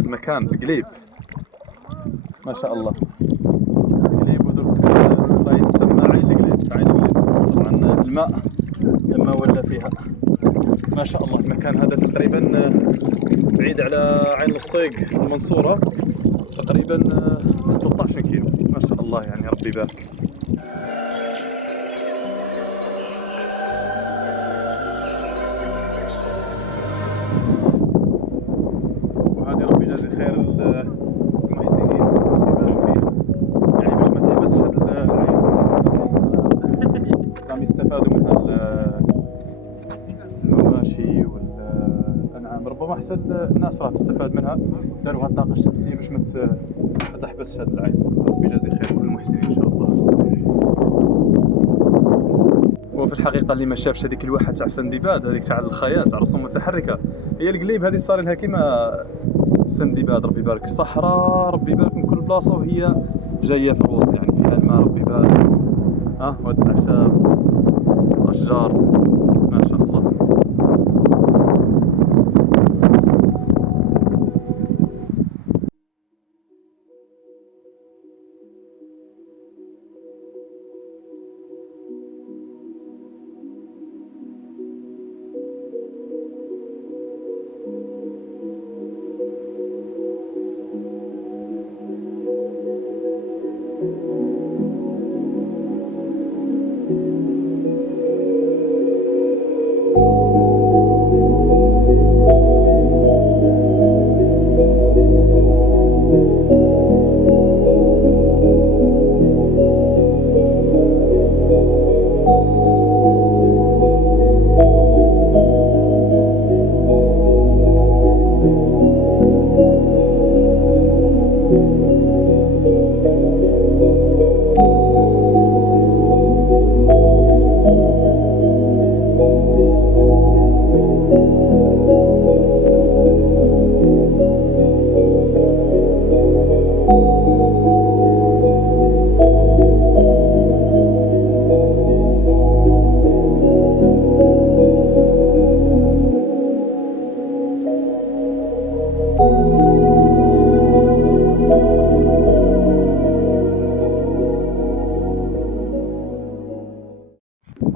المكان القليب ما شاء الله. القليب ودرك طيب تسمى عين القليب. عين القليب طبعا الماء لما ولا فيها ما شاء الله. المكان هذا تقريبا بعيد على عين الصيق المنصورة تقريبا 13 كيلو ما شاء الله، يعني ربي يبارك. وهذه ربي يجازي خير المحسنين يبارك فيها، يعني باش ما تحبسش هاد العين راهم يستفادوا منها المواشي والأنعام. ربما حتى الناس راح تستفاد منها، داروها الطاقة الشمسية باش ما تحبسش هاد العين. ربي يجازي خير كل المحسنين إن شاء الله. وفي الحقيقة اللي ما شافش هذيك الواحة تاع سندباد، هذيك تاع الخياط تاع رسوم متحركة، هي القليب هذه صار لها كيما سندباد ربي يبارك. صحراء ربي يبارك من كل بلاصة، وهي جاية في الوسط يعني فيها الماء ربي يبارك. وهاد الأعشاب الأشجار ما شاء الله.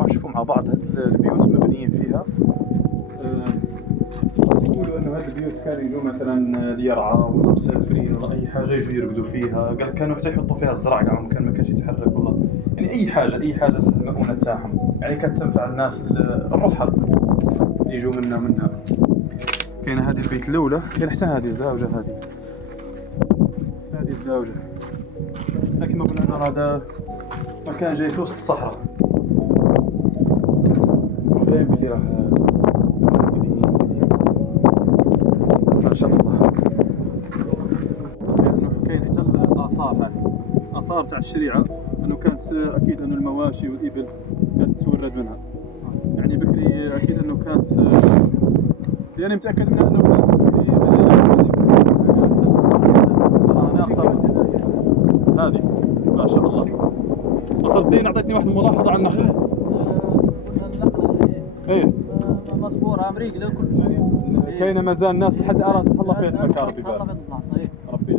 نشوفوا مع بعض هاد البيوت مبنيين فيها. يقولوا انه هاد البيوت كانوا يجوا مثلا ليرعى ولا مسافرين ولا اي حاجه يجوا يرقدوا فيها. قال كانوا حتى يحطوا فيها الزرع كاع ما كانش يتحرك والله، يعني اي حاجه المؤونه تاعهم يعني كانت تنفع الناس الرحل اللي يجوا منها. كاينه هذه البيت الاولى، كاين حتى هذه الزاوجه، هذه الزاوجه. لكن ما قلنا هذا مكان جاي في وسط الصحراء، باين بلي راه مكان قديم ما شاء الله. لأنه كاين حتى الآثار، هذه آثار تاع الشريعة، أنه كانت أكيد أن المواشي والإبل كانت تورد منها، يعني بكري أكيد أنه كانت، يعني متأكد منها أنه كانت بكري هذه ما شاء الله. وصلت الدين أعطيتني واحد ملاحظة عن النخلة. ايه مصبورة امريكا لكل يعني كاينه مازال ناس لحد الان تهلا في المكان. ربي يبارك، ربي